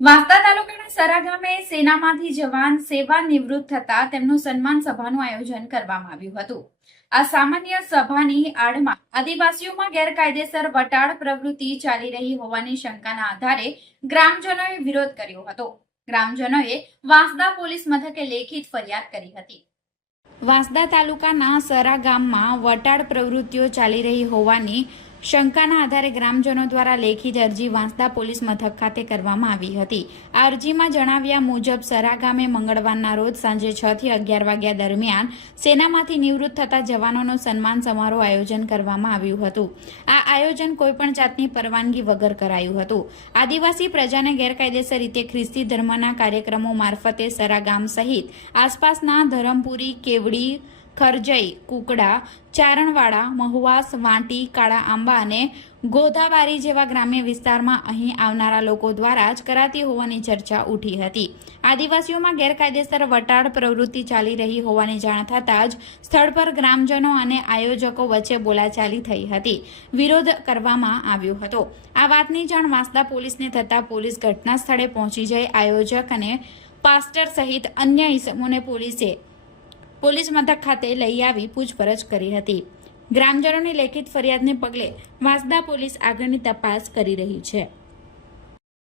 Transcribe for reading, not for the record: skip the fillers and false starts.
વાંસદા તાલુકાના સરા ગામે સેનામાંથી જવાન સેવા નિવૃત્ત થતા તેમનું સન્માન સભાનું આયોજન કરવામાં આવ્યું હતું। આ સામાન્ય સભાની આડમાં આદિવાસીઓમાં ગેરકાયદેસર વટાળ પ્રવૃત્તિ ચાલી રહી હોવાની શંકાના આધારે ગ્રામજનોએ વિરોધ કર્યો હતો। ગ્રામજનોએ વાંસદા પોલીસ મથકે લેખિત ફરિયાદ કરી હતી। વાંસદા તાલુકાના સરા ગામમાં વટાળ પ્રવૃત્તિઓ ચાલી રહી હોવાની શંકાના આધારે ગ્રામજનો દ્વારા લેખિત અરજી વાંસદા પોલીસ મથક ખાતે કરવામાં આવી હતી। આ અરજીમાં જણાવ્યા મુજબ સરા ગામે મંગળવારના રોજ સાંજે 6 થી 11 વાગ્યા દરમિયાન સેનામાંથી નિવૃત્ત થતા જવાનોનો સન્માન સમારોહ આયોજન કરવામાં આવ્યું હતું। આ આયોજન કોઈપણ જાતની પરવાનગી વગર કરાયું હતું। આદિવાસી પ્રજાને ગેરકાયદેસર રીતે ખ્રિસ્તી ધર્મના કાર્યક્રમો મારફતે સરા ગામ સહિત આસપાસના ધરમપુરી, કેવડી, ખરજઈ, કુકડા, ચારણવાડા, મહુવાસ, વાંટી, કાળા આંબા અને ગોધાબારી જેવા ગ્રામ્ય વિસ્તારમાં અહીં આવનારા લોકો દ્વારા જ કરાતી હોવાની ચર્ચા ઉઠી હતી। આદિવાસીઓમાં ગેરકાયદેસર વટાળ પ્રવૃત્તિ ચાલી રહી હોવાની જાણ થતાં જ સ્થળ પર ગ્રામજનો અને આયોજકો વચ્ચે બોલાચાલી થઈ હતી। વિરોધ કરવામાં આવ્યો હતો। આ વાતની જાણ વાંસદા પોલીસને થતાં પોલીસ ઘટના સ્થળે પહોંચી જઈ આયોજક અને પાસ્ટર સહિત અન્ય ઇસમોને પોલીસ મથક ખાતે લઈ આવી પૂછપરછ કરી હતી। ગ્રામજનોની લેખિત ફરિયાદને પગલે વાંસદા પોલીસ આગળની તપાસ કરી રહી છે।